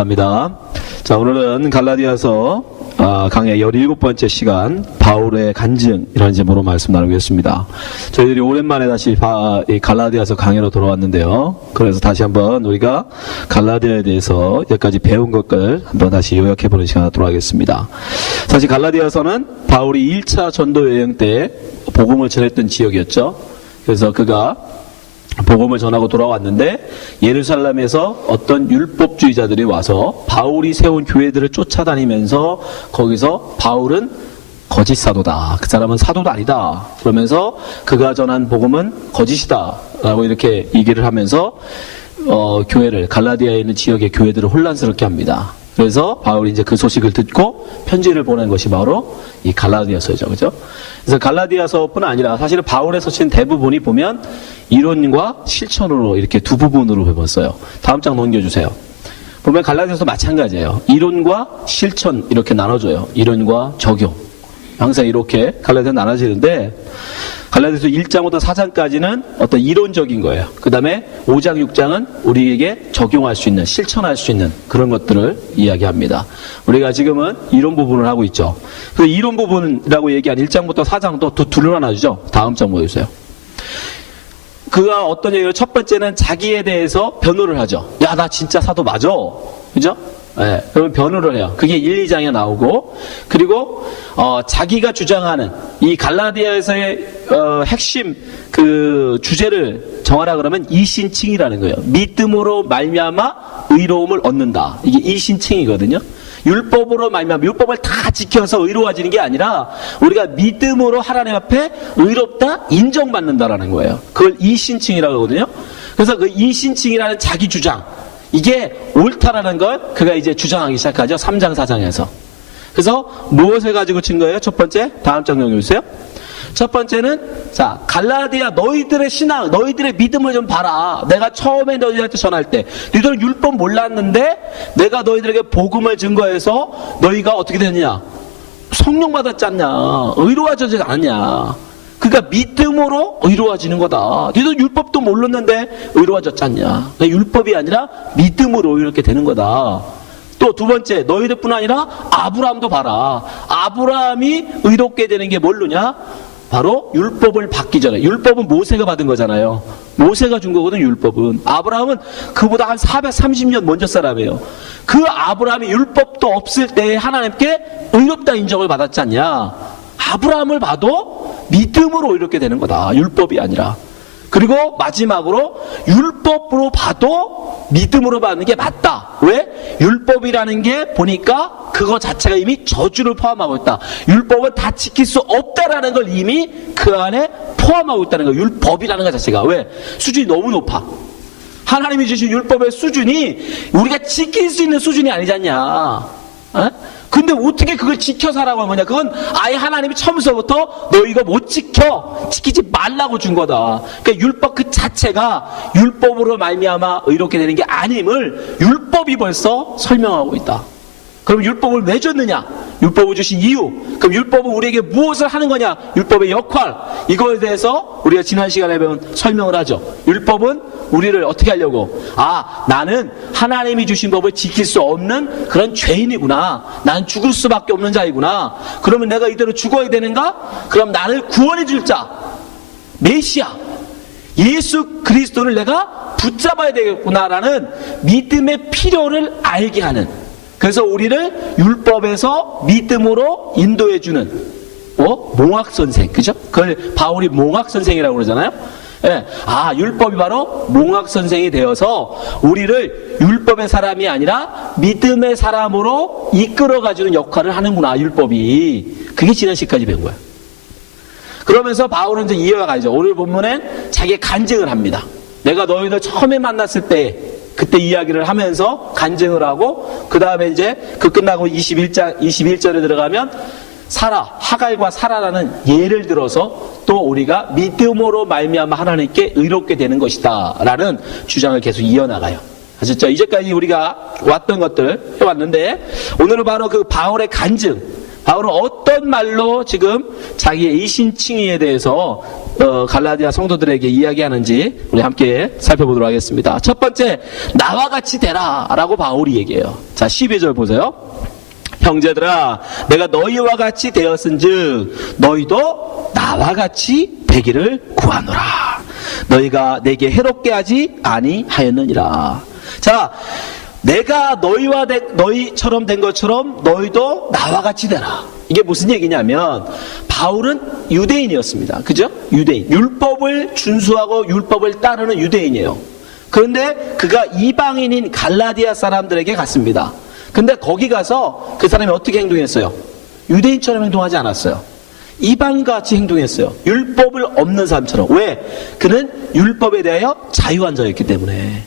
감사합니다. 자, 오늘은 갈라디아서 강의 17번째 시간 바울의 간증이라는 제목으로 말씀 나누겠습니다. 저희들이 오랜만에 다시 갈라디아서 강의로 돌아왔는데요. 그래서 다시 한번 우리가 갈라디아에 대해서 여기까지 배운 것들 한번 다시 요약해보는 시간 갖도록 하겠습니다. 사실 갈라디아서는 바울이 1차 전도 여행 때 복음을 전했던 지역이었죠. 그래서 그가 복음을 전하고 돌아왔는데 예루살렘에서 어떤 율법주의자들이 와서 바울이 세운 교회들을 쫓아다니면서 거기서 바울은 거짓 사도다, 그 사람은 사도도 아니다 그러면서 그가 전한 복음은 거짓이다 라고 이렇게 얘기를 하면서 교회를, 갈라디아에 있는 지역의 교회들을 혼란스럽게 합니다. 그래서 바울이 이제 그 소식을 듣고 편지를 보낸 것이 바로 이 갈라디아서죠. 그죠? 그래서 갈라디아서뿐 아니라 사실은 바울의 서신 대부분이 보면 이론과 실천으로 이렇게 두 부분으로 해봤어요. 다음 장 넘겨주세요. 보면 갈라디아서 마찬가지예요. 이론과 실천 이렇게 나눠져요. 이론과 적용. 항상 이렇게 갈라디아서 나눠지는데 갈라디아서 1장부터 4장까지는 어떤 이론적인 거예요. 그 다음에 5장, 6장은 우리에게 적용할 수 있는, 실천할 수 있는 그런 것들을 이야기합니다. 우리가 지금은 이론 부분을 하고 있죠. 그 이론 부분이라고 얘기한 1장부터 4장도 둘로 나눠주죠. 다음 장 보여주세요. 그가 어떤 얘기를, 첫 번째는 자기에 대해서 변호를 하죠. 야, 나 진짜 사도 맞아. 그죠? 네, 그러면 변호를 해요. 그게 1, 2장에 나오고, 그리고 자기가 주장하는 이 갈라디아에서의 핵심 그 주제를 정하라 그러면 이신칭이라는 거예요. 믿음으로 말미암아 의로움을 얻는다. 이게 이신칭이거든요. 율법으로 말미암아, 율법을 다 지켜서 의로워지는 게 아니라 우리가 믿음으로 하나님 앞에 의롭다 인정받는다라는 거예요. 그걸 이신칭이라고 하거든요. 그래서 그 이신칭이라는 자기 주장, 이게 옳다라는 걸 그가 이제 주장하기 시작하죠. 3장 4장에서. 그래서 무엇을 가지고 친 거예요? 첫 번째, 다음 장 넘겨주세요. 첫 번째는, 자, 갈라디아 너희들의 신앙, 너희들의 믿음을 좀 봐라. 내가 처음에 너희들한테 전할 때 너희들 율법 몰랐는데 내가 너희들에게 복음을 증거해서 너희가 어떻게 됐느냐? 성령 받았지 않냐? 의로워지지 않았냐? 그러니까 믿음으로 의로워지는 거다. 너희들 율법도 몰랐는데 의로워졌지 않냐? 율법이 아니라 믿음으로 이렇게 되는 거다. 또 두 번째, 너희들뿐 아니라 아브라함도 봐라. 아브라함이 의롭게 되는 게 뭘로냐? 바로 율법을 받기 전에. 율법은 모세가 받은 거잖아요. 모세가 준 거거든, 율법은. 아브라함은 그보다 한 430년 먼저 사람이에요. 그 아브라함이 율법도 없을 때 하나님께 의롭다 인정을 받았지 않냐? 아브라함을 봐도 믿음으로 이렇게 되는 거다. 율법이 아니라. 그리고 마지막으로 율법으로 봐도 믿음으로 받는 게 맞다. 왜? 율법이라는 게 보니까 그거 자체가 이미 저주를 포함하고 있다. 율법은 다 지킬 수 없다라는 걸 이미 그 안에 포함하고 있다는 거예요. 율법이라는 것 자체가. 왜? 수준이 너무 높아. 하나님이 주신 율법의 수준이 우리가 지킬 수 있는 수준이 아니지 않냐. 에? 근데 어떻게 그걸 지켜서 하라고 하느냐? 그건 아예 하나님이 처음서부터 너 이거 못 지키지 말라고 준 거다. 그러니까 율법 그 자체가 율법으로 말미암아 의롭게 되는 게 아님을 율법이 벌써 설명하고 있다. 그럼 율법을 왜 줬느냐? 율법을 주신 이유. 그럼 율법은 우리에게 무엇을 하는 거냐? 율법의 역할. 이거에 대해서 우리가 지난 시간에 배운 설명을 하죠. 율법은 우리를 어떻게 하려고? 아, 나는 하나님이 주신 법을 지킬 수 없는 그런 죄인이구나. 나는 죽을 수밖에 없는 자이구나. 그러면 내가 이대로 죽어야 되는가? 그럼 나를 구원해 줄 자, 메시아, 예수 그리스도를 내가 붙잡아야 되겠구나라는 믿음의 필요를 알게 하는. 그래서 우리를 율법에서 믿음으로 인도해주는 몽학선생, 그죠? 그걸 바울이 몽학선생이라고 그러잖아요. 예. 아, 율법이 바로 몽학선생이 되어서 우리를 율법의 사람이 아니라 믿음의 사람으로 이끌어가주는 역할을 하는구나, 율법이. 그게 지난 시까지 배운 거예요. 그러면서 바울은 이제 이어가죠. 오늘 본문엔 자기의 간증을 합니다. 내가 너희들 처음에 만났을 때 그때 이야기를 하면서 간증을 하고, 그 다음에 이제 그 끝나고 21절에 들어가면 하갈과 사라라는 예를 들어서 또 우리가 믿음으로 말미암아 하나님께 의롭게 되는 것이다 라는 주장을 계속 이어나가요. 아셨죠? 이제까지 우리가 왔던 것들 해왔는데, 오늘은 바로 그 바울의 간증, 바울은 어떤 말로 지금 자기의 이신칭의에 대해서 갈라디아 성도들에게 이야기하는지 우리 함께 살펴보도록 하겠습니다. 첫 번째, 나와 같이 되라 라고 바울이 얘기해요. 자, 12절 보세요. 형제들아, 내가 너희와 같이 되었은즉 너희도 나와 같이 되기를 구하노라. 너희가 내게 해롭게 하지 아니하였느니라. 자, 내가 너희처럼 된 것처럼 너희도 나와 같이 되라. 이게 무슨 얘기냐면 바울은 유대인이었습니다. 그죠? 유대인. 율법을 준수하고 율법을 따르는 유대인이에요. 그런데 그가 이방인인 갈라디아 사람들에게 갔습니다. 근데 거기 가서 그 사람이 어떻게 행동했어요? 유대인처럼 행동하지 않았어요. 이방인과 같이 행동했어요. 율법을 없는 사람처럼. 왜? 그는 율법에 대하여 자유한자였기 때문에.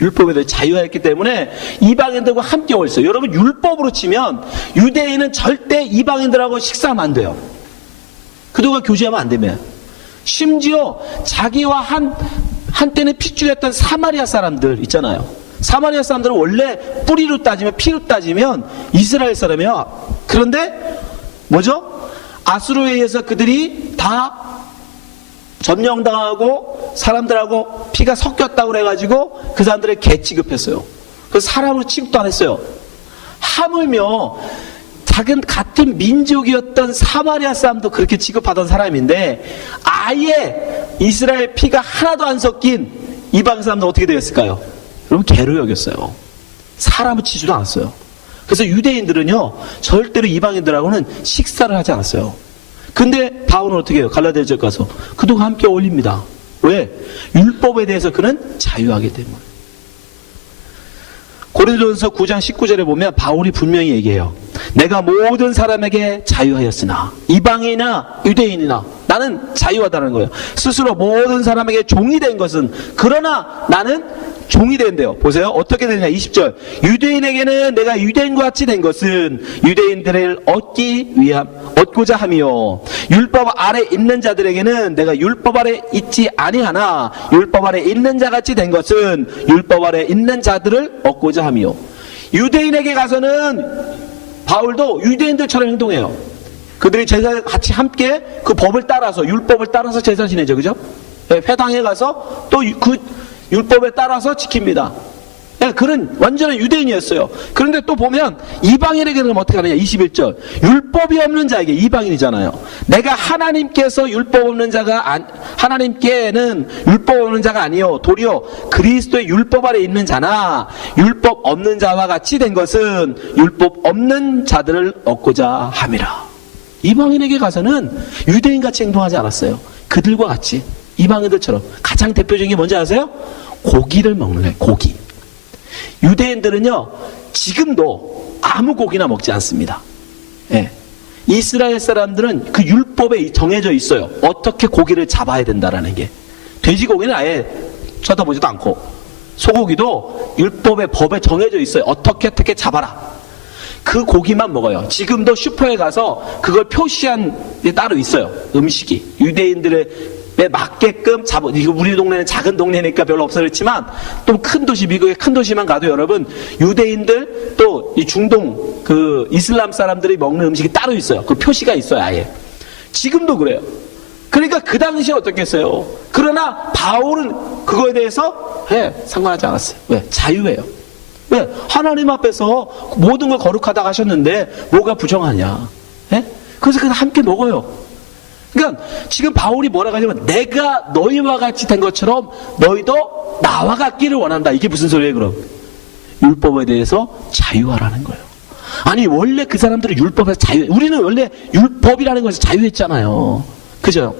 율법에 대해 자유하였기 때문에 이방인들과 함께 어울렸어요. 여러분, 율법으로 치면 유대인은 절대 이방인들하고 식사하면 안 돼요. 그들과 교제하면 안 되면. 심지어 자기와 한때는 핏줄했던 사마리아 사람들 있잖아요. 사마리아 사람들은 원래 뿌리로 따지면, 피로 따지면 이스라엘 사람이야. 그런데 뭐죠? 아수르에 의해서 그들이 다 점령당하고 사람들하고 피가 섞였다고 그래가지고 그 사람들을 개 취급했어요. 그래서 사람으로 취급도 안 했어요. 하물며 같은 민족이었던 사마리아 사람도 그렇게 취급하던 사람인데 아예 이스라엘 피가 하나도 안 섞인 이방 사람도 어떻게 되었을까요? 여러분, 개로 여겼어요. 사람을 치지도 않았어요. 그래서 유대인들은요 절대로 이방인들하고는 식사를 하지 않았어요. 근데 바울은 어떻게 해요? 갈라디아서 가서 그들과 함께 어울립니다. 왜? 율법에 대해서 그는 자유하기 때문에. 고린도전서 9장 19절에 보면 바울이 분명히 얘기해요. 내가 모든 사람에게 자유하였으나 이방인이나 유대인이나 나는 자유하다는 거예요. 스스로 모든 사람에게 종이 된 것은 그러나 나는 종이 된대요. 보세요. 어떻게 되냐. 20절. 유대인에게는 내가 유대인과 같이 된 것은 유대인들을 얻고자 함이요. 율법 아래 있는 자들에게는 내가 율법 아래 있지 아니하나 율법 아래 있는 자 같이 된 것은 율법 아래 있는 자들을 얻고자 함이요. 유대인에게 가서는 바울도 유대인들처럼 행동해요. 그들이 제사 같이 함께 그 법을 따라서 율법을 따라서 제사 지내죠. 그죠? 회당에 가서 또 그 율법에 따라서 지킵니다. 그는 완전한 유대인이었어요. 그런데 또 보면 이방인에게는 어떻게 하느냐. 21절. 율법이 없는 자에게, 이방인이잖아요. 내가 하나님께서 율법 없는 자가 하나님께는 율법 없는 자가 아니요 도리어 그리스도의 율법 아래 있는 자나 율법 없는 자와 같이 된 것은 율법 없는 자들을 얻고자 함이라. 이방인에게 가서는 유대인같이 행동하지 않았어요. 그들과 같이 이방인들처럼. 가장 대표적인 게 뭔지 아세요? 고기를 먹는 거예요. 고기. 유대인들은요 지금도 아무 고기나 먹지 않습니다. 예. 이스라엘 사람들은 그 율법에 정해져 있어요. 어떻게 고기를 잡아야 된다라는 게. 돼지고기는 아예 쳐다보지도 않고, 소고기도 율법의 법에 정해져 있어요. 어떻게 잡아라. 그 고기만 먹어요. 지금도 슈퍼에 가서 그걸 표시한 게 따로 있어요. 음식이 유대인들의 맞게끔 이거 우리 동네는 작은 동네니까 별로 없어 그렇지만 또 큰 도시, 미국의 큰 도시만 가도 여러분 유대인들 또 이 중동 그 이슬람 사람들이 먹는 음식이 따로 있어요. 그 표시가 있어요. 아예. 지금도 그래요. 그러니까 그 당시에 어떻겠어요. 그러나 바울은 그거에 대해서 상관하지 않았어요. 왜? 자유예요. 왜? 하나님 앞에서 모든 걸 거룩하다 하셨는데 뭐가 부정하냐. 그래서 그냥 함께 먹어요. 그러니까 지금 바울이 뭐라고 하냐면 내가 너희와 같이 된 것처럼 너희도 나와 같기를 원한다. 이게 무슨 소리예요 그럼? 율법에 대해서 자유하라는 거예요. 아니 원래 그 사람들은 율법에서 우리는 원래 율법이라는 것에서 자유했잖아요. 그죠?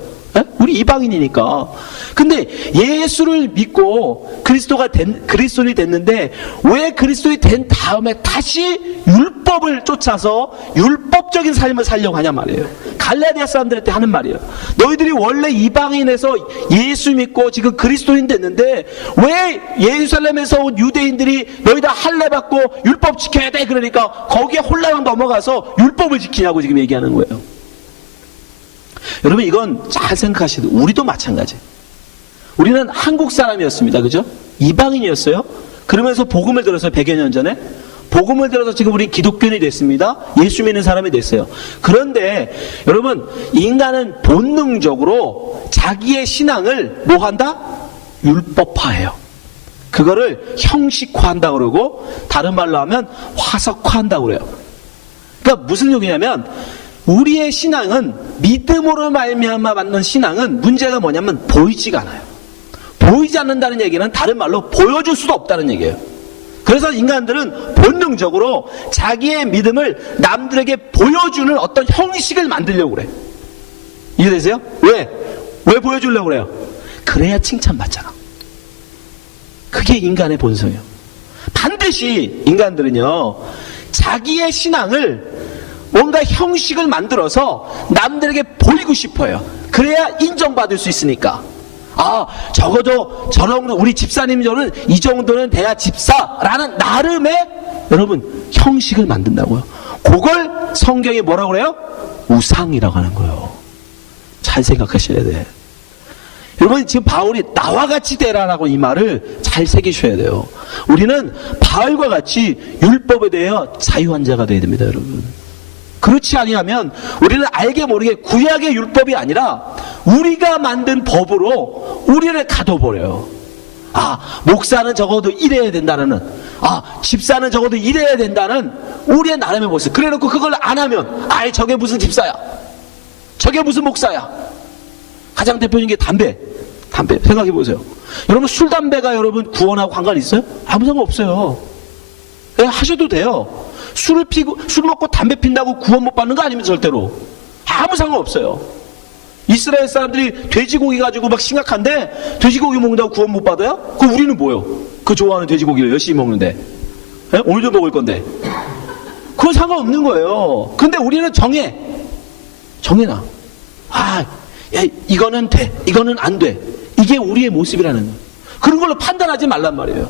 우리 이방인이니까. 근데 예수를 믿고 그리스도인이 됐는데 왜 그리스도인이 된 다음에 다시 율법을 쫓아서 율법적인 삶을 살려고 하냐 말이에요. 갈라디아 사람들한테 하는 말이에요. 너희들이 원래 이방인에서 예수 믿고 지금 그리스도인 됐는데 왜 예루살렘에서 온 유대인들이 너희 다 할례 받고 율법 지켜야 돼 그러니까 거기에 홀라당 넘어가서 율법을 지키냐고 지금 얘기하는 거예요. 여러분 이건 잘 생각하시도 우리도 마찬가지. 우리는 한국 사람이었습니다. 그죠? 이방인이었어요. 그러면서 복음을 들었어요. 100여 년 전에. 복음을 들어서 지금 우리 기독교인이 됐습니다. 예수 믿는 사람이 됐어요. 그런데 여러분, 인간은 본능적으로 자기의 신앙을 뭐 한다? 율법화해요. 그거를 형식화한다고 그러고, 다른 말로 하면 화석화한다고 그래요. 그러니까 무슨 얘기냐면, 우리의 신앙은, 믿음으로 말미암아 받는 신앙은 문제가 뭐냐면 보이지가 않아요. 보이지 않는다는 얘기는 다른 말로 보여줄 수도 없다는 얘기예요. 그래서 인간들은 본능적으로 자기의 믿음을 남들에게 보여주는 어떤 형식을 만들려고 그래. 이해되세요? 왜? 왜 보여주려고 그래요? 그래야 칭찬받잖아. 그게 인간의 본성이에요. 반드시 인간들은요, 자기의 신앙을 뭔가 형식을 만들어서 남들에게 보이고 싶어요. 그래야 인정받을 수 있으니까. 아, 적어도 저런 우리 집사님 저는 이 정도는 돼야 집사라는 나름의 여러분 형식을 만든다고요. 그걸 성경이 뭐라고 그래요? 우상이라고 하는 거예요. 잘 생각하셔야 돼. 여러분, 지금 바울이 나와 같이 되라라고 이 말을 잘 새기셔야 돼요. 우리는 바울과 같이 율법에 대해 자유한 자가 되어야 됩니다, 여러분. 그렇지 아니하면 우리는 알게 모르게 구약의 율법이 아니라 우리가 만든 법으로 우리를 가둬버려요. 아, 목사는 적어도 이래야 된다는, 아, 집사는 적어도 이래야 된다는 우리의 나름의 모습. 그래놓고 그걸 안 하면, 아이, 저게 무슨 집사야, 저게 무슨 목사야. 가장 대표적인 게 담배 생각해 보세요. 여러분, 술 담배가 여러분 구원하고 관관 있어요? 아무 상관 없어요. 네, 하셔도 돼요. 술 먹고 담배 핀다고 구원 못 받는 거 아닙니다, 절대로. 아무 상관 없어요. 이스라엘 사람들이 돼지고기 가지고 막 심각한데 돼지고기 먹는다고 구원 못 받아요? 그럼 우리는 뭐요? 그 좋아하는 돼지고기를 열심히 먹는데, 네? 오늘도 먹을 건데. 그건 상관없는 거예요. 근데 우리는 정해놔. 아, 야, 이거는 돼, 이거는 안 돼. 이게 우리의 모습이라는 거예요. 그런 걸로 판단하지 말란 말이에요.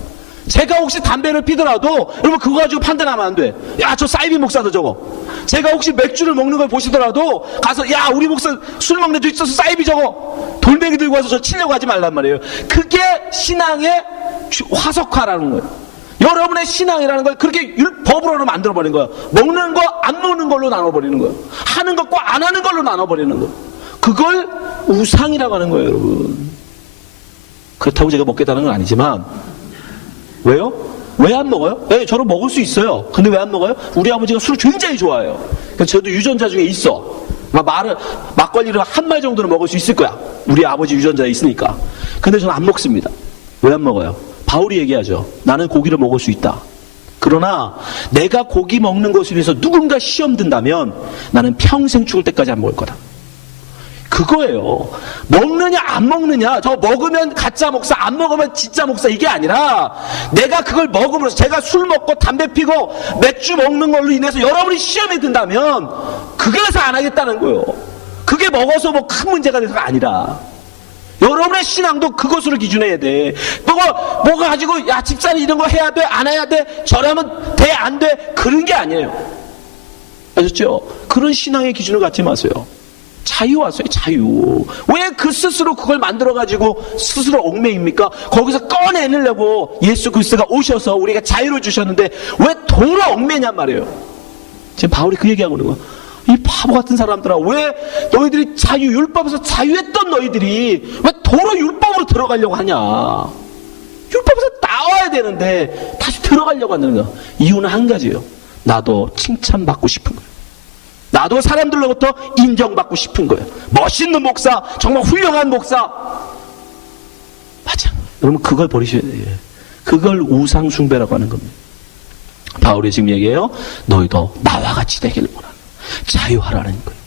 제가 혹시 담배를 피더라도 여러분 그거 가지고 판단하면 안 돼. 야, 저 사이비 목사도 저거. 제가 혹시 맥주를 먹는 걸 보시더라도 가서, 야, 우리 목사 술 먹는 데 있어서 사이비 저거, 돌멩이 들고 와서 저 치려고 하지 말란 말이에요. 그게 신앙의 화석화라는 거예요. 여러분의 신앙이라는 걸 그렇게 율법으로 만들어버린 거예요. 먹는 거 안 먹는 걸로 나눠버리는 거예요. 하는 것과 안 하는 걸로 나눠버리는 거예요. 그걸 우상이라고 하는 거예요, 여러분. 그렇다고 제가 먹겠다는 건 아니지만, 왜요? 왜 안 먹어요? 네, 저는 먹을 수 있어요. 근데 왜 안 먹어요? 우리 아버지가 술을 굉장히 좋아해요. 그러니까 저도 유전자 중에 있어. 막걸리를 한 말 정도는 먹을 수 있을 거야. 우리 아버지 유전자에 있으니까. 근데 저는 안 먹습니다. 왜 안 먹어요? 바울이 얘기하죠. 나는 고기를 먹을 수 있다. 그러나 내가 고기 먹는 것을 위해서 누군가 시험 든다면 나는 평생 죽을 때까지 안 먹을 거다. 그거예요. 먹느냐 안 먹느냐, 저 먹으면 가짜 목사, 안 먹으면 진짜 목사, 이게 아니라 내가 그걸 먹음으로써, 제가 술 먹고 담배 피고 맥주 먹는 걸로 인해서 여러분이 시험에 든다면 그래서 안 하겠다는 거예요. 그게 먹어서 뭐 큰 문제가 돼서가 아니라 여러분의 신앙도 그것으로 기준해야 돼. 뭐가 가지고, 야, 집사는 이런 거 해야 돼, 안 해야 돼, 저라면 돼, 안 돼, 그런 게 아니에요. 아셨죠? 그런 신앙의 기준을 갖지 마세요. 자유 왔어요, 자유. 왜 그 스스로 그걸 만들어가지고 스스로 얽매입니까? 거기서 꺼내내려고 예수 그리스도가 오셔서 우리가 자유를 주셨는데 왜 도로 얽매냔 말이에요. 지금 바울이 그 얘기하고 있는 거야. 이 바보 같은 사람들아, 왜 너희들이 율법에서 자유했던 너희들이 왜 도로 율법으로 들어가려고 하냐? 율법에서 나와야 되는데 다시 들어가려고 하는 거야. 이유는 한 가지예요. 나도 칭찬받고 싶은 거예요. 나도 사람들로부터 인정받고 싶은 거예요. 멋있는 목사, 정말 훌륭한 목사. 맞아. 여러분, 그걸 버리셔야 돼요. 그걸 우상 숭배라고 하는 겁니다. 바울이 지금 얘기해요. 너희도 나와 같이 되기를 원하는, 자유하라는 거예요.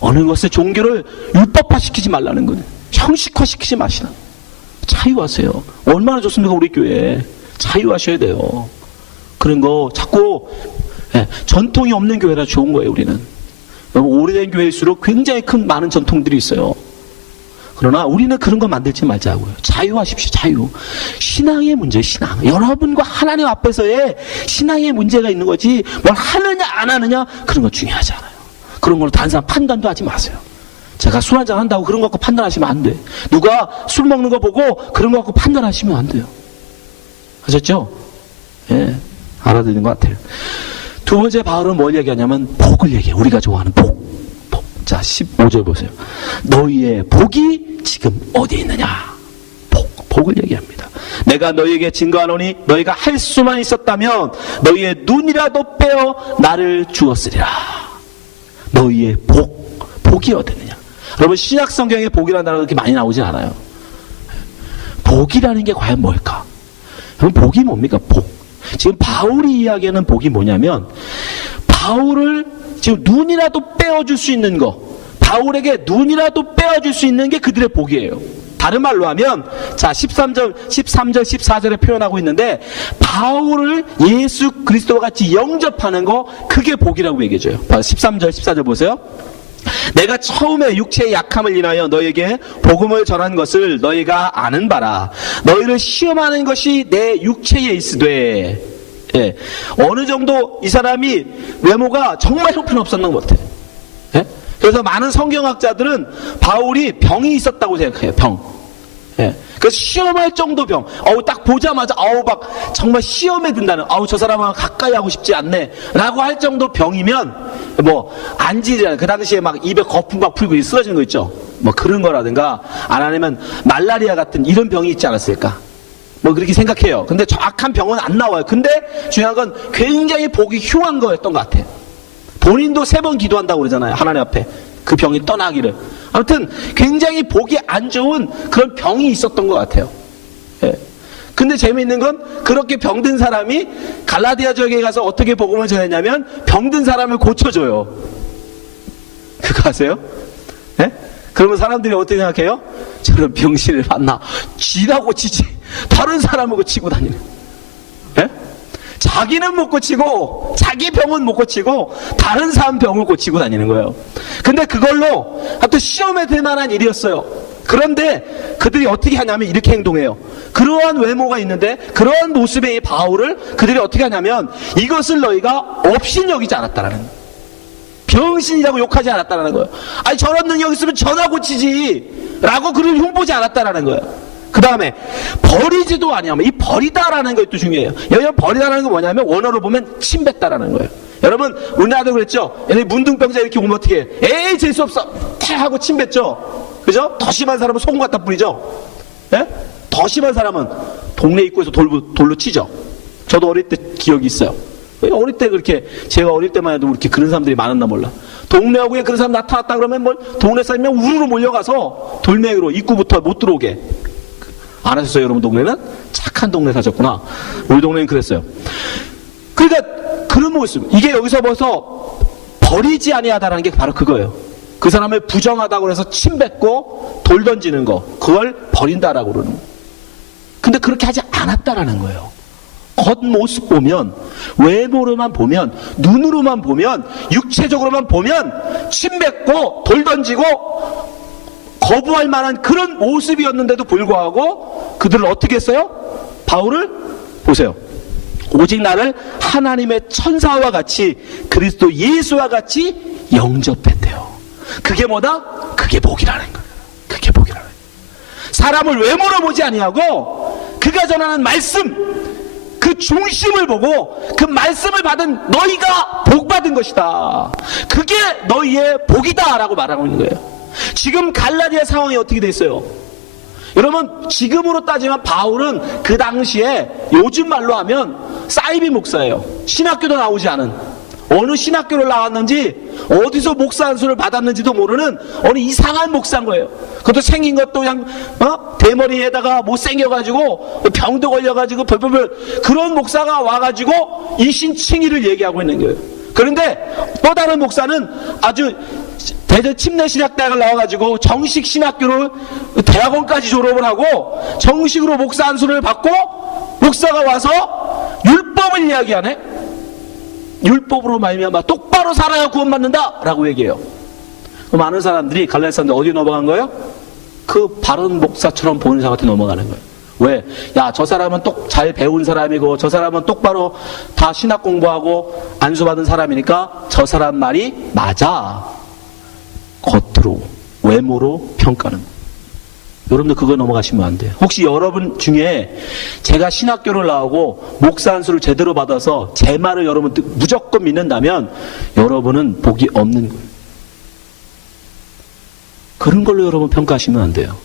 어느 것의 종교를 율법화시키지 말라는 거예요. 형식화시키지 마시라. 자유하세요. 얼마나 좋습니까, 우리 교회. 자유하셔야 돼요. 그런 거 자꾸, 예, 전통이 없는 교회라 좋은 거예요, 우리는. 오래된 교회일수록 굉장히 많은 전통들이 있어요. 그러나 우리는 그런 거 만들지 말자고요. 자유하십시오, 자유. 신앙의 문제, 신앙. 여러분과 하나님 앞에서의 신앙의 문제가 있는 거지, 뭘 하느냐, 안 하느냐, 그런 거 중요하지 않아요. 그런 걸로 다른 사람 판단도 하지 마세요. 제가 술 한잔 한다고 그런 거 갖고 판단하시면 안 돼. 누가 술 먹는 거 보고 그런 거 갖고 판단하시면 안 돼요. 아셨죠? 예. 알아듣는 것 같아요. 두 번째 바울은 뭘 얘기하냐면 복을 얘기해요. 우리가 좋아하는 복. 자, 15절 보세요. 너희의 복이 지금 어디에 있느냐? 복을 얘기합니다. 내가 너희에게 증거하노니 너희가 할 수만 있었다면 너희의 눈이라도 빼어 나를 주었으리라. 너희의 복이 어디 있느냐? 여러분, 신약 성경에 복이라는 단어가 그렇게 많이 나오진 않아요. 복이라는 게 과연 뭘까? 여러분, 복이 뭡니까? 복. 지금 바울이 이야기하는 복이 뭐냐면, 바울을 지금 눈이라도 빼어줄 수 있는 거, 바울에게 눈이라도 빼어줄 수 있는 게 그들의 복이에요. 다른 말로 하면, 자, 13절, 14절에 표현하고 있는데, 바울을 예수 그리스도와 같이 영접하는 거, 그게 복이라고 얘기해줘요. 13절, 14절 보세요. 내가 처음에 육체의 약함을 인하여 너에게 복음을 전한 것을 너희가 아는 바라. 너희를 시험하는 것이 내 육체에 있으되. 예. 어느 정도 이 사람이 외모가 정말 형편없었는 것 같아요. 예? 그래서 많은 성경학자들은 바울이 병이 있었다고 생각해요. 병. 예. 그래서 시험할 정도 병. 딱 보자마자 막 정말 시험에 든다는, 저 사람하고 가까이 하고 싶지 않네 라고 할 정도 병이면, 뭐 안지잖아요. 그 당시에 막 입에 거품 막 풀고 쓰러지는 거 있죠. 뭐 그런 거라든가, 안 하면 말라리아 같은 이런 병이 있지 않았을까, 뭐 그렇게 생각해요. 근데 정확한 병은 안 나와요. 근데 중요한 건 굉장히 복이 흉한 거였던 것 같아요. 본인도 3번 기도한다고 그러잖아요. 하나님 앞에 그 병이 떠나기를. 아무튼 굉장히 복이 안 좋은 그런 병이 있었던 것 같아요. 예. 근데 재미있는 건, 그렇게 병든 사람이 갈라디아 지역에 가서 어떻게 복음을 전했냐면 병든 사람을 고쳐줘요. 그거 아세요? 예? 그러면 사람들이 어떻게 생각해요? 저런 병신을 만나 지나 고치지 다른 사람을 고치고 다니는. 예? 자기는 못 고치고, 자기 병은 못 고치고 다른 사람 병을 고치고 다니는 거예요. 근데 그걸로 하여튼 시험에 들 만한 일이었어요. 그런데 그들이 어떻게 하냐면 이렇게 행동해요. 그러한 외모가 있는데, 그러한 모습의 이 바울을 그들이 어떻게 하냐면, 이것을 너희가 업신여기지 않았다라는 거예요. 병신이라고 욕하지 않았다라는 거예요. 아니, 저런 능력 있으면 전화 고치지 라고 그를 흉보지 않았다라는 거예요. 그 다음에 버리지도 아니하면, 이 버리다라는 것도 중요해요. 여기 버리다라는 건 뭐냐면 원어로 보면 침뱉다라는 거예요. 여러분, 우리나라도 그랬죠. 얘네 문둥병자 이렇게 오면 어떻게 해? 에이, 재수 없어 하고 침뱉죠. 그죠? 더 심한 사람은 소금 갖다 뿌리죠. 예? 더 심한 사람은 동네 입구에서 돌로 치죠. 저도 어릴 때 기억이 있어요. 어릴 때 그렇게, 제가 어릴 때만 해도 그렇게 그런 사람들이 많았나 몰라. 동네 어구에 그런 사람 나타났다 그러면 동네 사람이 우르르 몰려가서 돌멩이로 입구부터 못 들어오게. 안 하셨어요, 여러분? 동네는? 착한 동네 사셨구나. 우리 동네는 그랬어요. 그러니까 그런 모습, 이게 여기서 벌써 버리지 아니하다라는 게 바로 그거예요. 그 사람을 부정하다고 해서 침뱉고 돌 던지는 거, 그걸 버린다라고 그러는 거예요. 근데 그렇게 하지 않았다라는 거예요. 겉모습 보면, 외모로만 보면, 눈으로만 보면, 육체적으로만 보면 침뱉고 돌 던지고 거부할 만한 그런 모습이었는데도 불구하고 그들은 어떻게 했어요? 바울을 보세요. 오직 나를 하나님의 천사와 같이, 그리스도 예수와 같이 영접했대요. 그게 뭐다? 그게 복이라는 거예요. 그게 복이라는 거예요. 사람을 외모로 보지 아니하고 그가 전하는 말씀, 그 중심을 보고 그 말씀을 받은 너희가 복 받은 것이다. 그게 너희의 복이다 라고 말하고 있는 거예요. 지금 갈라디아 상황이 어떻게 됐어요? 여러분, 지금으로 따지면 바울은 그 당시에 요즘 말로 하면 사이비 목사예요. 신학교도 나오지 않은, 어느 신학교를 나왔는지 어디서 목사 안수를 받았는지도 모르는 어느 이상한 목사인 거예요. 그것도 생긴 것도 그냥 대머리에다가 못생겨가지고 병도 걸려가지고 벌벌벌, 그런 목사가 와가지고 이신칭의를 얘기하고 있는 거예요. 그런데 또 다른 목사는 아주 대전 침례신학대학을 나와가지고 정식 신학교를 대학원까지 졸업을 하고 정식으로 목사 안수를 받고 목사가 와서 율법을 이야기하네. 율법으로 말미암아 똑바로 살아야 구원받는다 라고 얘기해요. 많은 사람들이 갈라디아 사람들 어디 넘어간 거예요? 그 바른 목사처럼 보는 사람한테 넘어가는 거예요. 왜? 야, 저 사람은 잘 배운 사람이고 저 사람은 똑바로 다 신학 공부하고 안수받은 사람이니까 저 사람 말이 맞아. 겉으로, 외모로 평가는. 여러분들 그거 넘어가시면 안 돼요. 혹시 여러분 중에 제가 신학교를 나오고 목사 안수를 제대로 받아서 제 말을 여러분 무조건 믿는다면 여러분은 복이 없는 거예요. 그런 걸로 여러분 평가하시면 안 돼요.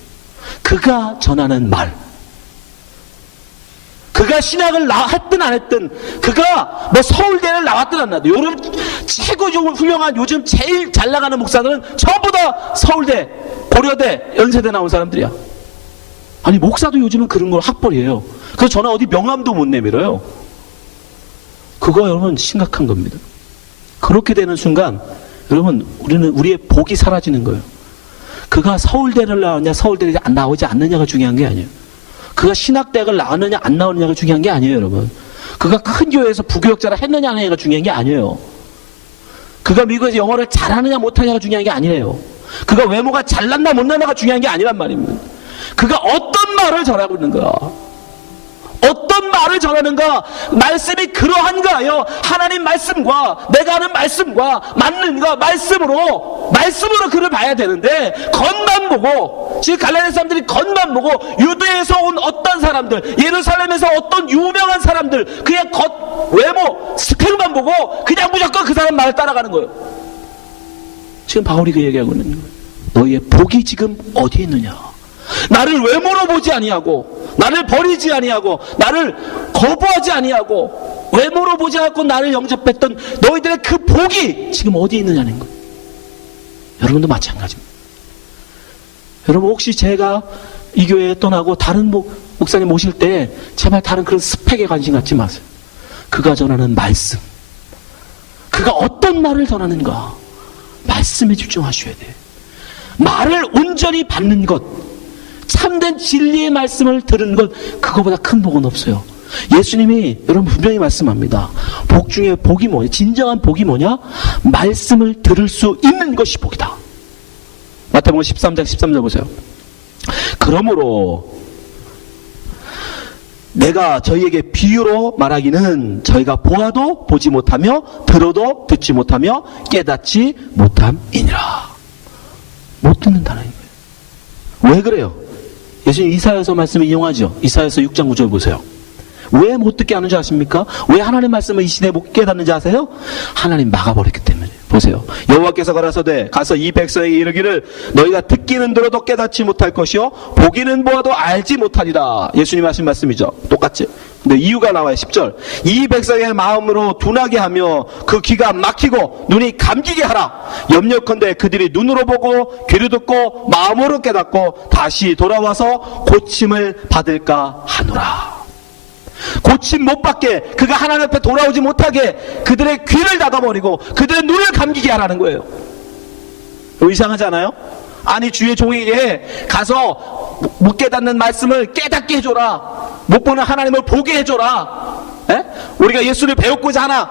그가 전하는 말, 그가 신학을 했든 안 했든, 그가 뭐 서울대를 나왔든 안 나왔든, 여러분 최고 훌륭한 요즘 제일 잘 나가는 목사들은 전부 다 서울대, 고려대, 연세대 나온 사람들이야. 아니 목사도 요즘은 그런 걸 학벌이에요. 그래서 저는 어디 명함도 못 내밀어요. 그거 여러분 심각한 겁니다. 그렇게 되는 순간 여러분 우리의 복이 사라지는 거예요. 그가 서울대를 나왔냐 서울대를 나오지 않느냐가 중요한 게 아니에요. 그가 신학대학을 나왔느냐 안 나오느냐가 중요한 게 아니에요. 여러분 그가 큰 교회에서 부교역자를 했느냐 안 했느냐가 중요한 게 아니에요. 그가 미국에서 영어를 잘하느냐 못하느냐가 중요한 게 아니에요. 그가 외모가 잘났나 못났나가 중요한 게 아니란 말입니다. 그가 어떤 말을 전하고 있는 거야. 어떤 말을 전하는가. 말씀이 그러한가요. 하나님 말씀과 내가 하는 말씀과 맞는가. 말씀으로 그를 봐야 되는데 겉만 보고, 지금 갈라디아 사람들이 겉만 보고 유대에서 온 어떤 사람들, 예루살렘에서 어떤 유명한 사람들, 그의 겉 외모 스펙만 보고 그냥 무조건 그 사람 말을 따라가는 거예요. 지금 바울이 그 얘기하고 있는 거예요. 너희의 복이 지금 어디에 있느냐. 나를 외모로 보지 아니하고, 나를 버리지 아니하고, 나를 거부하지 아니하고, 외모로 보지 않고 나를 영접했던 너희들의 그 복이 지금 어디에 있느냐는 거예요. 여러분도 마찬가지입니다. 여러분 혹시 제가 이 교회에 떠나고 다른 목사님 모실 때 제발 다른 그런 스펙에 관심 갖지 마세요. 그가 전하는 말씀, 그가 어떤 말을 전하는가, 말씀에 집중하셔야 돼요. 말을 온전히 받는 것, 참된 진리의 말씀을 들은 것, 그거보다 큰 복은 없어요. 예수님이 여러분 분명히 말씀합니다. 복 중에 복이 뭐냐, 진정한 복이 뭐냐, 말씀을 들을 수 있는 것이 복이다. 마태복음 13장 13절 보세요. 그러므로 내가 저희에게 비유로 말하기는 저희가 보아도 보지 못하며 들어도 듣지 못하며 깨닫지 못함이니라. 못 듣는다는 거예요. 왜 그래요? 예수님 이사야서 말씀을 이용하죠. 이사야서 6장 9절 보세요. 왜 못 듣게 하는 줄 아십니까? 왜 하나님 말씀을 이 시대에 못 깨닫는지 아세요? 하나님 막아버렸기 때문에. 보세요. 여호와께서 가라사대 가서 이 백성에게 이르기를 너희가 듣기는 들어도 깨닫지 못할 것이요 보기는 보아도 알지 못하리라. 예수님 하신 말씀이죠. 똑같지. 근데 이유가 나와요. 10절. 이 백성의 마음으로 둔하게 하며 그 귀가 막히고 눈이 감기게 하라. 염려컨대 그들이 눈으로 보고 귀로 듣고 마음으로 깨닫고 다시 돌아와서 고침을 받을까 하노라. 고침 못 받게, 그가 하나님 앞에 돌아오지 못하게 그들의 귀를 닫아버리고 그들의 눈을 감기게 하라는 거예요. 이상하지 않아요? 아니 주의 종에게 가서 못 깨닫는 말씀을 깨닫게 해줘라, 못 보는 하나님을 보게 해줘라. 에? 우리가 예수를 배웠고자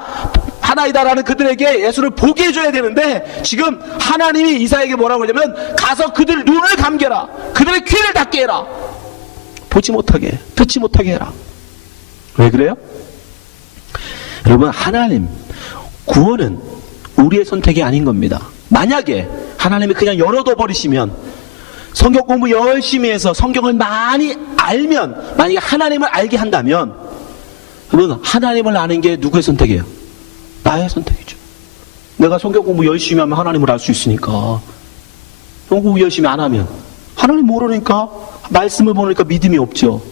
하나이다라는 그들에게 예수를 보게 해줘야 되는데 지금 하나님이 이사에게 뭐라고 하냐면 가서 그들 눈을 감겨라, 그들의 귀를 닫게 해라, 보지 못하게 듣지 못하게 해라. 왜 그래요? 여러분 하나님 구원은 우리의 선택이 아닌 겁니다. 만약에 하나님이 그냥 열어둬 버리시면, 성경 공부 열심히 해서 성경을 많이 알면, 만약에 하나님을 알게 한다면, 여러분 하나님을 아는 게 누구의 선택이에요? 나의 선택이죠. 내가 성경 공부 열심히 하면 하나님을 알 수 있으니까. 성경 공부 열심히 안 하면 하나님 모르니까, 말씀을 모르니까 믿음이 없죠.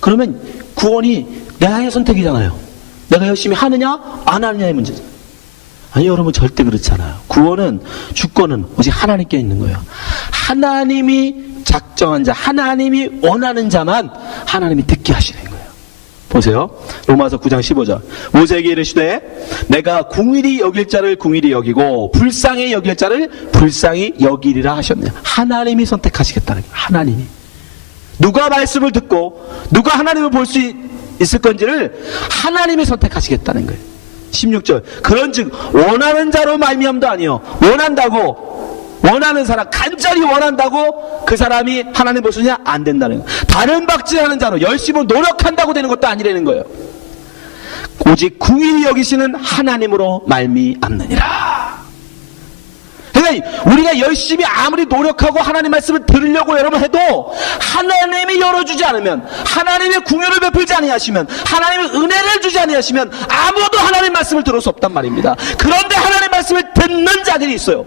그러면 구원이 나의 선택이잖아요. 내가 열심히 하느냐 안 하느냐의 문제죠. 아니 여러분 절대 그렇지 않아요. 구원은, 주권은 오직 하나님께 있는 거예요. 하나님이 작정한 자, 하나님이 원하는 자만 하나님이 듣게 하시는 거예요. 보세요. 로마서 9장 15절. 모세에게 이르시되 내가 궁일이 여길 자를 궁일이 여기고 불쌍히 여길 자를 불쌍히 여기리라 하셨네요. 하나님이 선택하시겠다는 거예요. 하나님이. 누가 말씀을 듣고 누가 하나님을 볼 수 있을 건지를 하나님이 선택하시겠다는 거예요. 16절. 그런즉 원하는 자로 말미암도 아니요, 원한다고, 원하는 사람, 간절히 원한다고 그 사람이 하나님 볼 수 있느냐? 안 된다는 거예요. 다른 박질하는 자로 열심히 노력한다고 되는 것도 아니라는 거예요. 오직 궁일이 여기시는 하나님으로 말미암느니라. 그러니까 우리가 열심히 아무리 노력하고 하나님 말씀을 들으려고 여러분 해도 하나님이 열어주지 않으면, 하나님의 궁유를 베풀지 아니하시면, 하나님의 은혜를 주지 아니하시면 아무도 하나님 말씀을 들을 수 없단 말입니다. 그런데 하나님 말씀을 듣는 자들이 있어요.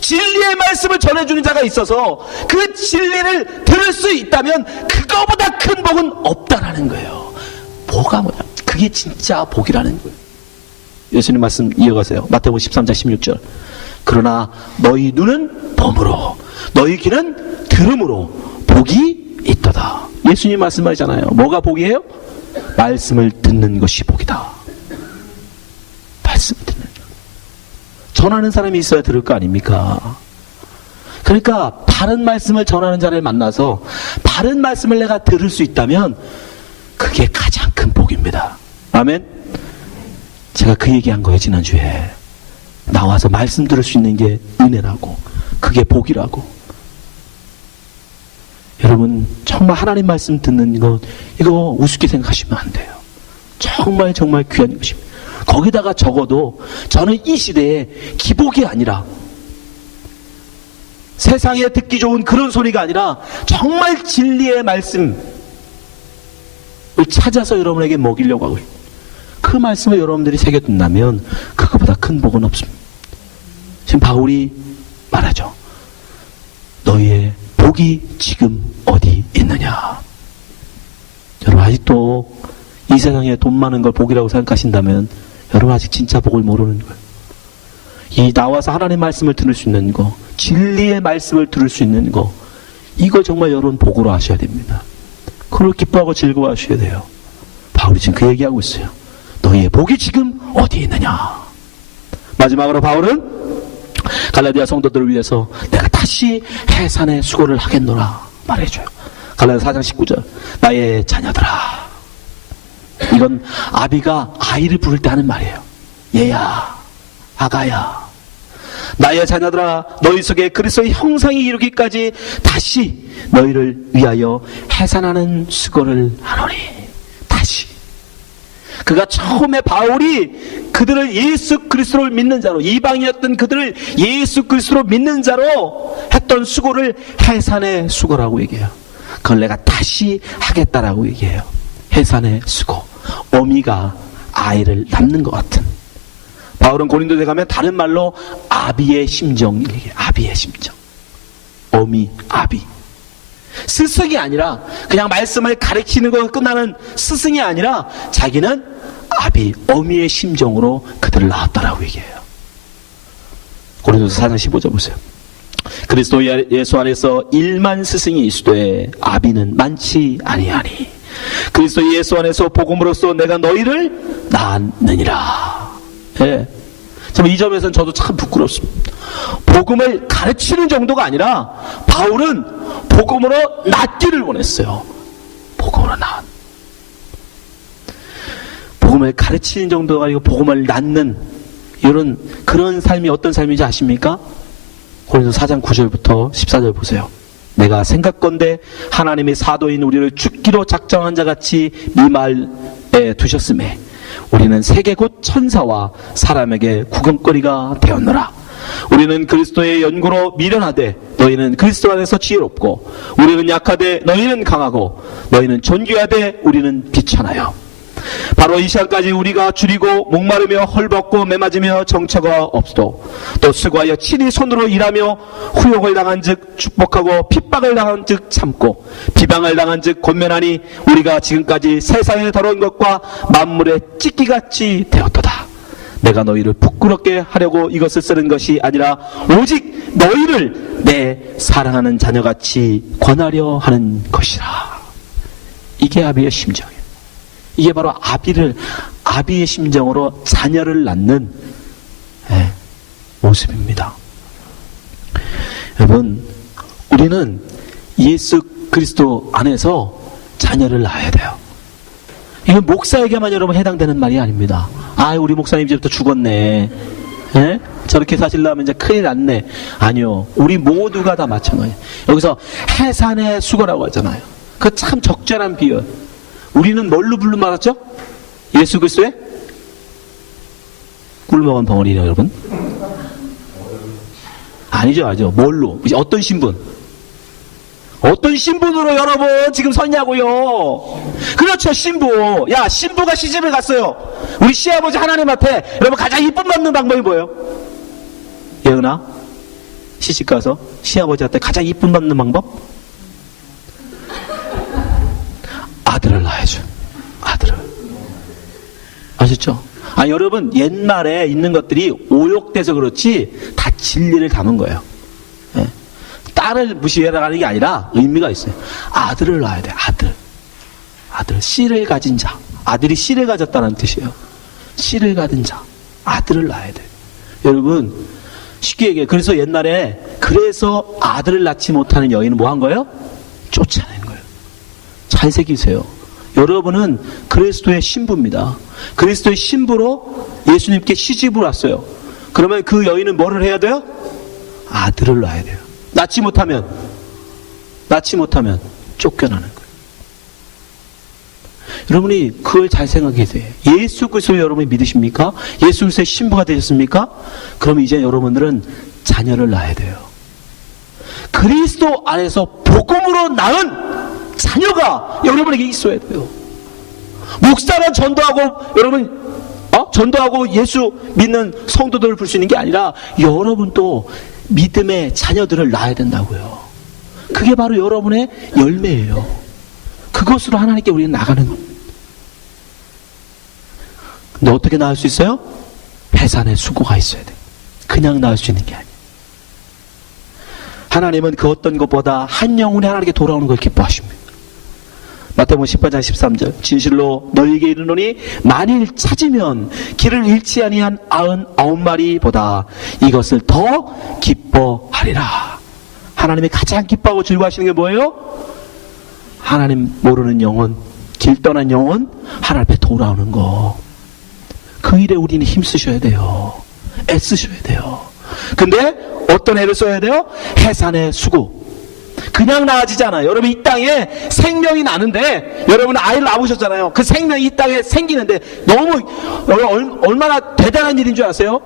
진리의 말씀을 전해주는 자가 있어서 그 진리를 들을 수 있다면 그거보다 큰 복은 없다라는 거예요. 뭐가 뭐냐? 그게 진짜 복이라는 거예요. 예수님 말씀 이어가세요. 마태복음 13장 16절. 그러나 너희 눈은 범으로, 너희 귀는 들음으로 복이 있도다. 예수님 말씀하잖아요. 뭐가 복이에요? 말씀을 듣는 것이 복이다. 말씀을 듣는 것. 전하는 사람이 있어야 들을 거 아닙니까? 그러니까 바른 말씀을 전하는 자를 만나서 바른 말씀을 내가 들을 수 있다면 그게 가장 큰 복입니다. 아멘. 제가 그 얘기한 거예요. 지난주에 나와서 말씀 들을 수 있는 게 은혜라고, 그게 복이라고. 여러분 정말 하나님 말씀 듣는 것, 이거 우습게 생각하시면 안 돼요. 정말 귀한 것입니다. 거기다가 적어도 저는 이 시대에 기복이 아니라, 세상에 듣기 좋은 그런 소리가 아니라 정말 진리의 말씀을 찾아서 여러분에게 먹이려고 하고 있습니다. 그 말씀을 여러분들이 새겨둔다면 그거보다 큰 복은 없습니다. 지금 바울이 말하죠. 너희의 복이 지금 어디 있느냐. 여러분 아직도 이 세상에 돈 많은 걸 복이라고 생각하신다면 여러분 아직 진짜 복을 모르는 거예요. 이 나와서 하나님의 말씀을 들을 수 있는 거, 진리의 말씀을 들을 수 있는 거, 이걸 정말 여러분 복으로 하셔야 됩니다. 그걸 기뻐하고 즐거워하셔야 돼요. 바울이 지금 그 얘기하고 있어요. 너희의 복이 지금 어디 있느냐. 마지막으로 바울은 갈라디아 성도들을 위해서 내가 다시 해산의 수고를 하겠노라 말해줘요. 갈라디아 4장 19절. 나의 자녀들아. 이건 아비가 아이를 부를 때 하는 말이에요. 얘야, 아가야, 나의 자녀들아, 너희 속에 그리스도의 형상이 이루기까지 다시 너희를 위하여 해산하는 수고를 하노니. 다시. 그가 처음에 바울이 그들을 예수 그리스도를 믿는 자로, 이방이었던 그들을 예수 그리스도로 믿는 자로 했던 수고를 해산의 수고라고 얘기해요. 그걸 내가 다시 하겠다라고 얘기해요. 해산의 수고. 어미가 아이를 낳는 것 같은. 바울은 고린도에 가면 다른 말로 아비의 심정 얘기해요. 아비의 심정. 어미, 아비. 스승이 아니라 그냥 말씀을 가르치는 거 끝나는 스승이 아니라 자기는 아비, 어미의 심정으로 그들을 낳았다라고 얘기해요. 고린도서 4장 15절 보세요. 그리스도 예수 안에서 1만 스승이 있으되 아비는 많지 아니하니 그리스도 예수 안에서 복음으로써 내가 너희를 낳았느니라. 예. 이 점에서는 저도 참 부끄럽습니다. 복음을 가르치는 정도가 아니라 바울은 복음으로 낳기를 원했어요. 복음으로 낳은. 복음을 가르치는 정도가 아니고 복음을 낳는 이런 그런 삶이 어떤 삶인지 아십니까? 고린도서 4장 9절부터 14절 보세요. 내가 생각건대 하나님의 사도인 우리를 죽기로 작정한 자같이 미말에 두셨음에 우리는 세계 곧 천사와 사람에게 구경거리가 되었노라. 우리는 그리스도의 연고로 미련하되 너희는 그리스도 안에서 지혜롭고 우리는 약하되 너희는 강하고 너희는 존귀하되 우리는 비천하여. 바로 이 시간까지 우리가 줄이고 목마르며 헐벗고 매맞으며 정처가 없어도 또 수고하여 친히 손으로 일하며 후욕을 당한 즉 축복하고 핍박을 당한 즉 참고 비방을 당한 즉 권면하니 우리가 지금까지 세상의 더러운 것과 만물의 찢기같이 되었도다. 내가 너희를 부끄럽게 하려고 이것을 쓰는 것이 아니라 오직 너희를 내 사랑하는 자녀같이 권하려 하는 것이라. 이게 아비의 심정이에요. 이게 바로 아비의 심정으로 자녀를 낳는 모습입니다. 여러분, 우리는 예수 그리스도 안에서 자녀를 낳아야 돼요. 이건 목사에게만 여러분 해당되는 말이 아닙니다. 아, 우리 목사님 이제부터 죽었네. 예? 저렇게 사시려면 이제 큰일 났네. 아니요. 우리 모두가 다 마찬가지예요. 여기서 해산의 수고라고 하잖아요. 그 참 적절한 비유. 우리는 뭘로 불러 말았죠? 예수 그리스도의 꿀 먹은 벙어리예요, 여러분. 아니죠. 뭘로? 이제 어떤 신분? 어떤 신분으로 여러분 지금 섰냐고요? 그렇죠, 신부. 야, 신부가 시집을 갔어요. 우리 시아버지 하나님한테 여러분 가장 이쁨 받는 방법이 뭐예요? 예은아, 시집 가서 시아버지한테 가장 이쁨 받는 방법? 아들을 낳아야죠. 아들을. 아셨죠? 아, 여러분 옛말에 있는 것들이 오욕돼서 그렇지 다 진리를 담은 거예요. 예. 딸을 무시해라는 게 아니라 의미가 있어요. 아들을 낳아야 돼. 아들. 씨를 가진 자. 아들이 씨를 가졌다는 뜻이에요. 씨를 가진 자. 아들을 낳아야 돼. 여러분 쉽게 얘기해. 그래서 옛날에 그래서 아들을 낳지 못하는 여인은 뭐 한 거예요? 쫓아낸 거예요. 잘 새기세요. 여러분은 그리스도의 신부입니다. 그리스도의 신부로 예수님께 시집을 왔어요. 그러면 그 여인은 뭐를 해야 돼요? 아들을 낳아야 돼요. 낳지 못하면 쫓겨나는 거예요. 여러분이 그걸 잘 생각해야 돼요. 예수 그리스도를 여러분이 믿으십니까? 예수 그리스도의 신부가 되셨습니까? 그럼 이제 여러분들은 자녀를 낳아야 돼요. 그리스도 안에서 복음으로 낳은 자녀가 여러분에게 있어야 돼요. 목사만 전도하고 여러분 전도하고 예수 믿는 성도들을 볼 수 있는 게 아니라 여러분도 믿음의 자녀들을 낳아야 된다고요. 그게 바로 여러분의 열매예요. 그것으로 하나님께 우리는 나가는 겁니다. 근데 어떻게 낳을 수 있어요? 해산의 수고가 있어야 돼요. 그냥 낳을 수 있는 게 아니에요. 하나님은 그 어떤 것보다 한 영혼이 하나님께 돌아오는 걸 기뻐하십니다. 마태복음 18장 13절 진실로 너희에게 이르노니 만일 찾으면 길을 잃지 아니한 99마리보다 이것을 더 기뻐하리라. 하나님이 가장 기뻐하고 즐거워하시는 게 뭐예요? 하나님 모르는 영혼, 길 떠난 영혼 하나님 앞에 돌아오는 거. 그 일에 우리는 힘쓰셔야 돼요. 애쓰셔야 돼요. 근데 어떤 애를 써야 돼요? 해산의 수고. 그냥 나아지지 않아요. 여러분 이 땅에 생명이 나는데 여러분 아이를 낳으셨잖아요. 그 생명이 이 땅에 생기는데 너무 얼마나 대단한 일인 줄 아세요?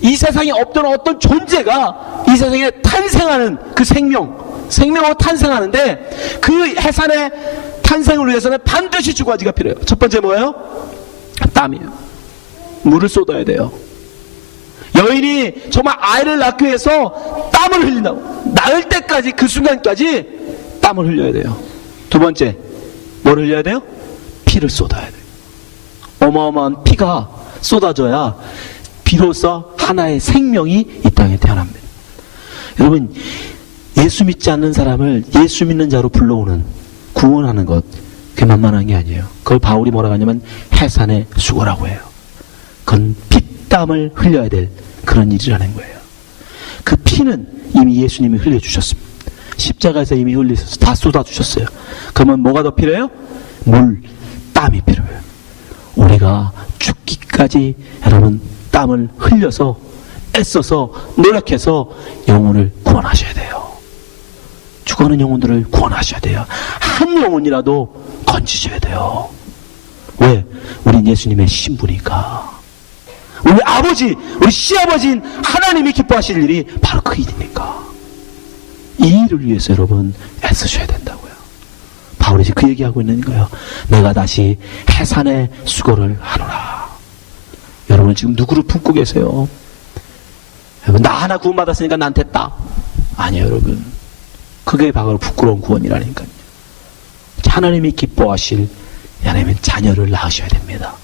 이 세상에 없던 어떤 존재가 이 세상에 탄생하는 그 생명으로 탄생하는데 그 해산의 탄생을 위해서는 반드시 두 가지가 필요해요. 첫 번째 뭐예요? 땀이에요. 물을 쏟아야 돼요. 여인이 정말 아이를 낳기 위해서 땀을 흘린다고. 낳을 때까지 그 순간까지 땀을 흘려야 돼요. 두 번째 뭘 흘려야 돼요? 피를 쏟아야 돼요. 어마어마한 피가 쏟아져야 비로소 하나의 생명이 이 땅에 태어납니다. 여러분 예수 믿지 않는 사람을 예수 믿는 자로 불러오는 구원하는 것 그게 만만한 게 아니에요. 그걸 바울이 뭐라고 하냐면 해산의 수고라고 해요. 그건 땀을 흘려야 될 그런 일이라는 거예요. 그 피는 이미 예수님이 흘려주셨습니다. 십자가에서 이미 흘리셔서 다 쏟아주셨어요. 그러면 뭐가 더 필요해요? 물, 땀이 필요해요. 우리가 죽기까지 여러분 땀을 흘려서 애써서 노력해서 영혼을 구원하셔야 돼요. 죽어가는 영혼들을 구원하셔야 돼요. 한 영혼이라도 건지셔야 돼요. 왜? 우린 예수님의 신부니까. 우리 아버지, 우리 시아버지인 하나님이 기뻐하실 일이 바로 그 일이니까. 이 일을 위해서 여러분 애쓰셔야 된다고요. 바울이 그 얘기하고 있는 거예요. 내가 다시 해산의 수고를 하노라. 여러분 지금 누구를 품고 계세요? 여러분 나 하나 구원받았으니까 난 됐다. 아니에요 여러분. 그게 바로 부끄러운 구원이라니까요. 하나님이 기뻐하실 하나님은 자녀를 낳으셔야 됩니다.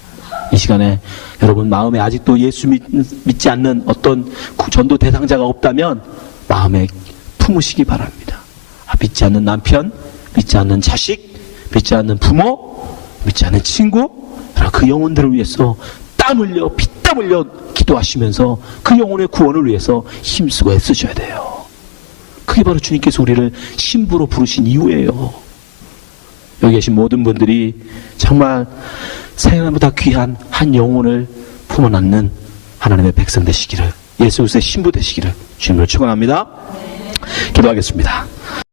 이 시간에 여러분 마음에 아직도 예수 믿지 않는 어떤 전도 대상자가 없다면 마음에 품으시기 바랍니다. 믿지 않는 남편, 믿지 않는 자식, 믿지 않는 부모, 믿지 않는 친구, 그 영혼들을 위해서 땀 흘려 피땀 흘려 기도하시면서 그 영혼의 구원을 위해서 힘쓰고 애쓰셔야 돼요. 그게 바로 주님께서 우리를 신부로 부르신 이유예요. 여기 계신 모든 분들이 정말 생명보다 귀한 한 영혼을 품어 낳는 하나님의 백성 되시기를, 예수 그리스도의 신부 되시기를 주님을 축원합니다. 기도하겠습니다.